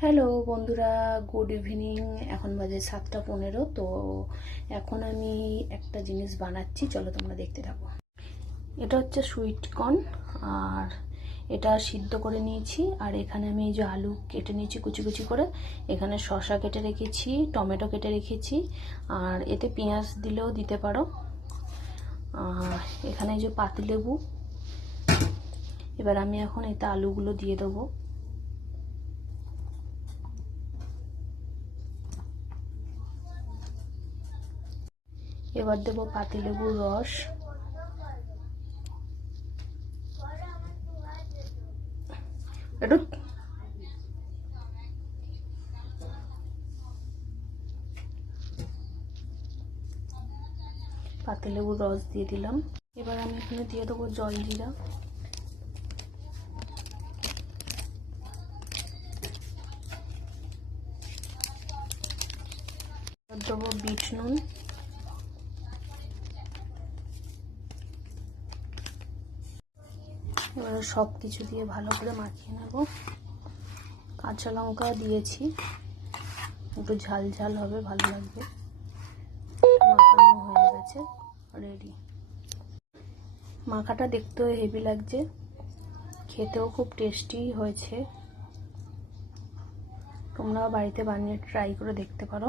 Hello বন্ধুরা, good evening. এখন বাজে 7টা 15। তো এখন আমি একটা জিনিস বানাচ্ছি, চলো তোমরা দেখতে থাকো। এটা হচ্ছে সুইট কর্ন, আর এটা সিদ্ধ করে নিয়েছি। আর এখানে আমি এই যে আলু কেটে নিয়েছি কুচি কুচি করে, এখানে শসা কেটে রেখেছি, টমেটো কেটে রেখেছি, আর এতে পেঁয়াজ দিলেও দিতে পারো। আর এখানে এই যে পাতিলেবু। এবার আমি এখন এতে আলুগুলো দিয়ে দেবো। এবার দেবো পাতিলেবুর রস, একটু পাতিলেবুর রস দিয়ে দিলাম। এবার আমি এখানে দিয়ে দেবো জলজিরা, দেবো বিট নুন, এবার সব কিছু দিয়ে ভালো করে মাখিয়ে নেব। কাঁচা লঙ্কা দিয়েছি, একটু ঝাল ঝাল হবে, ভালো লাগবে। মাখানো হয়ে গেছে, রেডি। মাখাটা দেখতেও হেভি লাগছে, খেতেও খুব টেস্টি হয়েছে। তোমরাও বাড়িতে বানিয়ে ট্রাই করে দেখতে পারো।